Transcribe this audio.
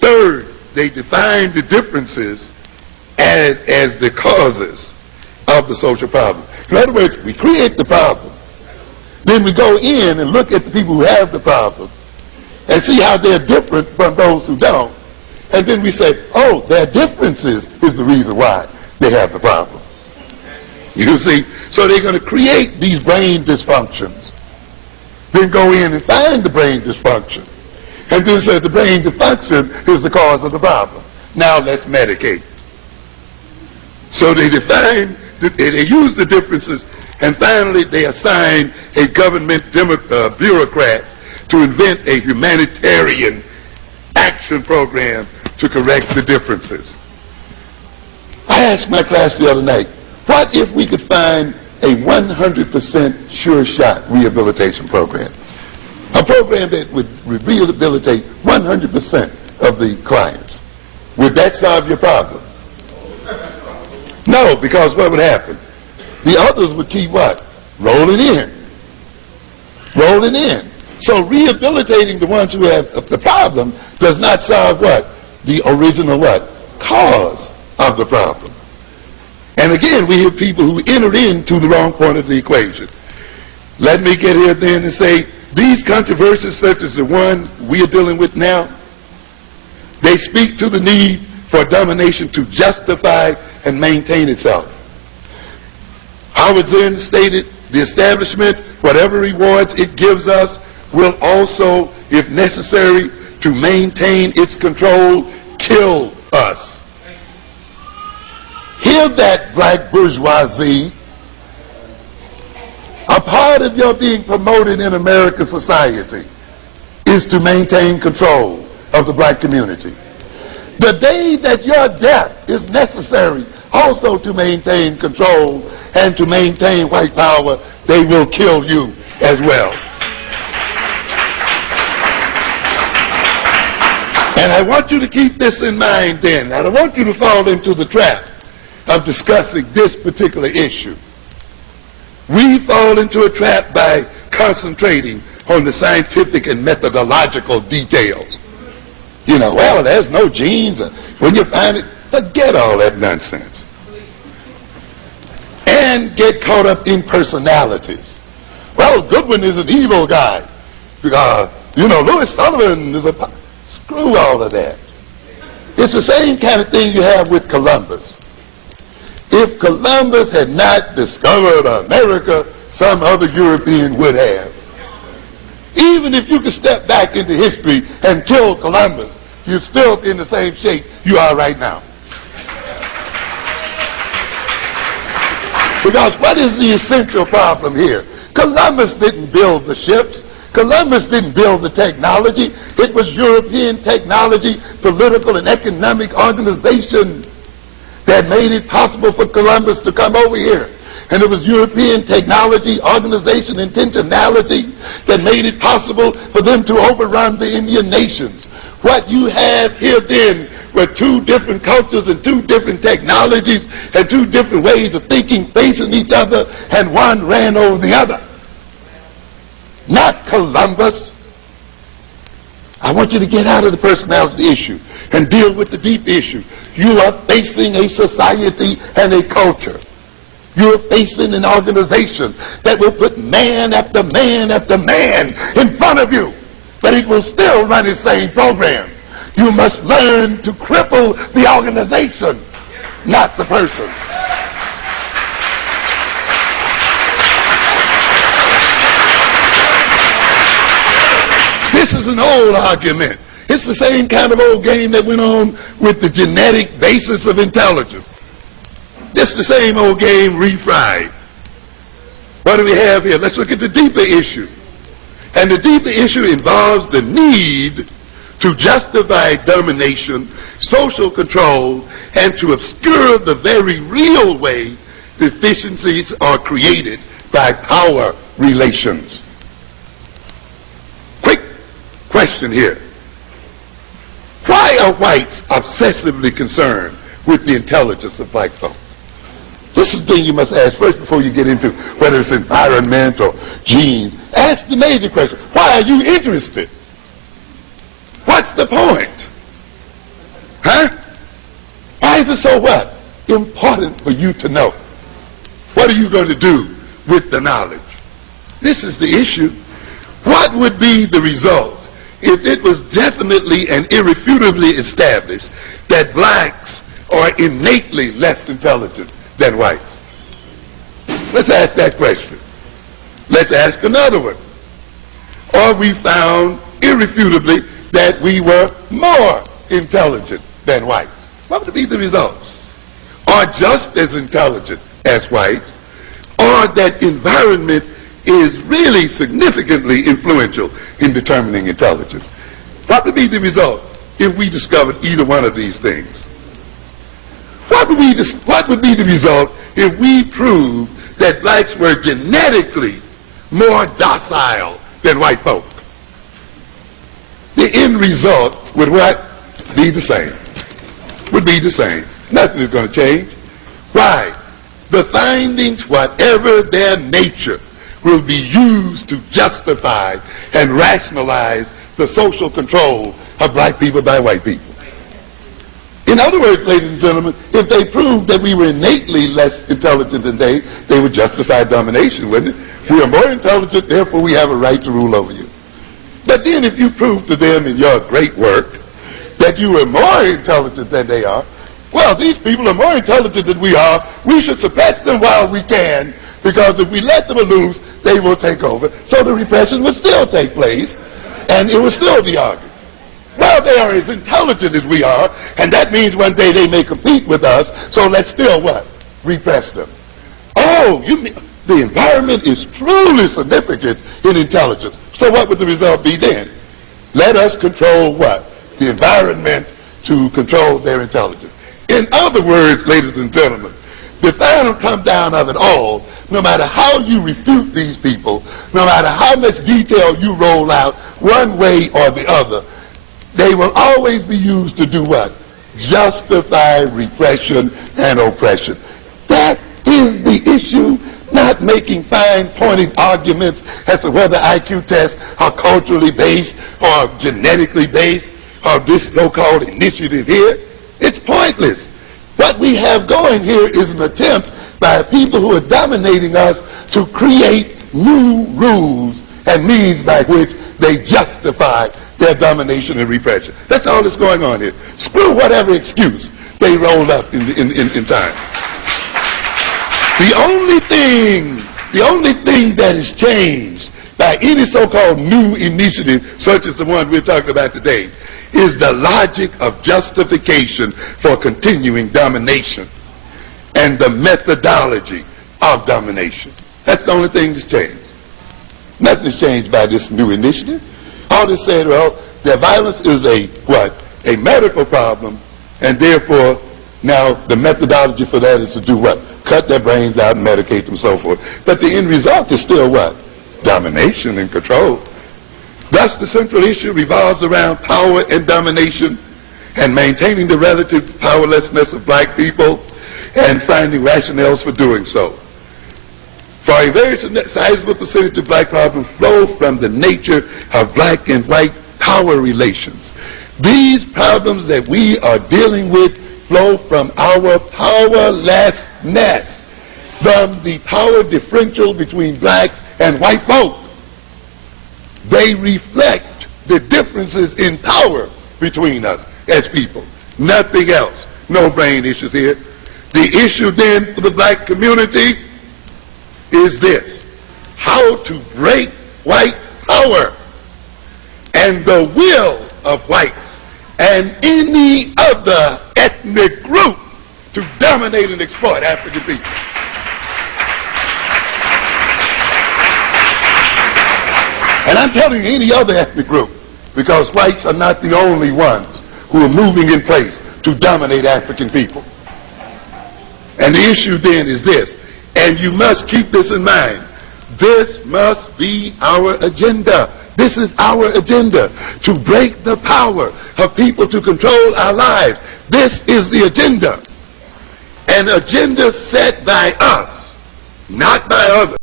Third, they define the differences as the causes of the social problem. In other words, we create the problem, then we go in and look at the people who have the problem and see how they're different from those who don't. And then we say, oh, their differences is the reason why they have the problem. You see? So they're going to create these brain dysfunctions, then go in and find the brain dysfunction, and then say the brain dysfunction is the cause of the problem. Now let's medicate. So they define, they use the differences, and finally they assign a government bureaucrat to invent a humanitarian action program to correct the differences. I asked my class the other night, what if we could find a 100% sure shot rehabilitation program? A program that would rehabilitate 100% of the clients. Would that solve your problem? No, because what would happen? The others would keep what? Rolling in. Rolling in. So rehabilitating the ones who have the problem does not solve what? The original what? Cause of the problem. And again, we have people who enter into the wrong point of the equation. Let me get here then and say, these controversies such as the one we are dealing with now, they speak to the need for domination to justify and maintain itself. Howard Zinn stated, the establishment, whatever rewards it gives us, will also, if necessary, to maintain its control, kill us. Hear that, black bourgeoisie. A part of your being promoted in American society is to maintain control of the black community. The day that your death is necessary also to maintain control and to maintain white power, they will kill you as well. And I want you to keep this in mind then. I don't want you to fall into the trap of discussing this particular issue. We fall into a trap by concentrating on the scientific and methodological details. You know, well, there's no genes. When you find it, forget all that nonsense. And get caught up in personalities. Well, Goodwin is an evil guy. You know, Louis Sullivan is a... Screw all of that. It's the same kind of thing you have with Columbus. If Columbus had not discovered America, some other European would have. Even if you could step back into history and kill Columbus, you're still in the same shape you are right now. Because what is the essential problem here? Columbus didn't build the ships. Columbus didn't build the technology. It was European technology, political and economic organization that made it possible for Columbus to come over here. And it was European technology, organization, intentionality that made it possible for them to overrun the Indian nations. What you have here then were two different cultures and two different technologies and two different ways of thinking facing each other, and one ran over the other. Not Columbus. I want you to get out of the personality issue and deal with the deep issue. You are facing a society and a culture. You are facing an organization that will put man after man after man in front of you, but it will still run its same program. You must learn to cripple the organization, not the person. This is an old argument. It's the same kind of old game that went on with the genetic basis of intelligence. Just the same old game refried. What do we have here? Let's look at the deeper issue. And the deeper issue involves the need to justify domination, social control, and to obscure the very real way deficiencies are created by power relations. Quick question here. Why are whites obsessively concerned with the intelligence of black folks? This is the thing you must ask first before you get into whether it's environment or genes. Ask the major question. Why are you interested? What's the point? Huh? Why is it so what? Important for you to know. What are you going to do with the knowledge? This is the issue. What would be the result if it was definitely and irrefutably established that blacks are innately less intelligent than whites? Let's ask that question. Let's ask another one. Or we found irrefutably that we were more intelligent than whites. What would be the results? Or just as intelligent as whites, or that environment is really significantly influential in determining intelligence. What would be the result if we discovered either one of these things? What would be the result if we proved that blacks were genetically more docile than white folk? The end result would what? Be the same. Would be the same. Nothing is going to change. Why? The findings, whatever their nature, will be used to justify and rationalize the social control of black people by white people. In other words, ladies and gentlemen, if they proved that we were innately less intelligent than they would justify domination, wouldn't it? We are more intelligent, therefore we have a right to rule over you. But then if you prove to them in your great work that you are more intelligent than they are, well, these people are more intelligent than we are. We should suppress them while we can, because if we let them loose, they will take over. So the repression would still take place, and it would still be argued. Well, they are as intelligent as we are, and that means one day they may compete with us, so let's still what? Repress them. Oh, you mean the environment is truly significant in intelligence. So what would the result be then? Let us control what? The environment to control their intelligence. In other words, ladies and gentlemen, the final come down of it all, no matter how you refute these people, no matter how much detail you roll out one way or the other, they will always be used to do what? Justify repression and oppression. That is the issue, not making fine-pointed arguments as to whether IQ tests are culturally based or genetically based or this so-called initiative here. It's pointless. What we have going here is an attempt by people who are dominating us to create new rules and means by which they justify their domination and repression. That's all that's going on here. Screw whatever excuse they roll up in time. The only thing that is changed by any so-called new initiative, such as the one we're talking about today, is the logic of justification for continuing domination and the methodology of domination. That's the only thing that's changed. Nothing's changed by this new initiative. All they said, well, their violence is a medical problem, and therefore now the methodology for that is to do what? Cut their brains out and medicate them and so forth. But the end result is still what? Domination and control. Thus, the central issue revolves around power and domination and maintaining the relative powerlessness of black people and finding rationales for doing so. For a very sizable percentage of black problems flow from the nature of black and white power relations. These problems that we are dealing with flow from our powerlessness, from the power differential between blacks and white folk. They reflect the differences in power between us as people. Nothing else. No brain issues here. The issue then for the black community is this: how to break white power and the will of whites and any other ethnic group to dominate and exploit African people. And I'm telling you, any other ethnic group, because whites are not the only ones who are moving in place to dominate African people. And the issue then is this, and you must keep this in mind: this must be our agenda. This is our agenda, to break the power of people to control our lives. This is the agenda. An agenda set by us, not by others.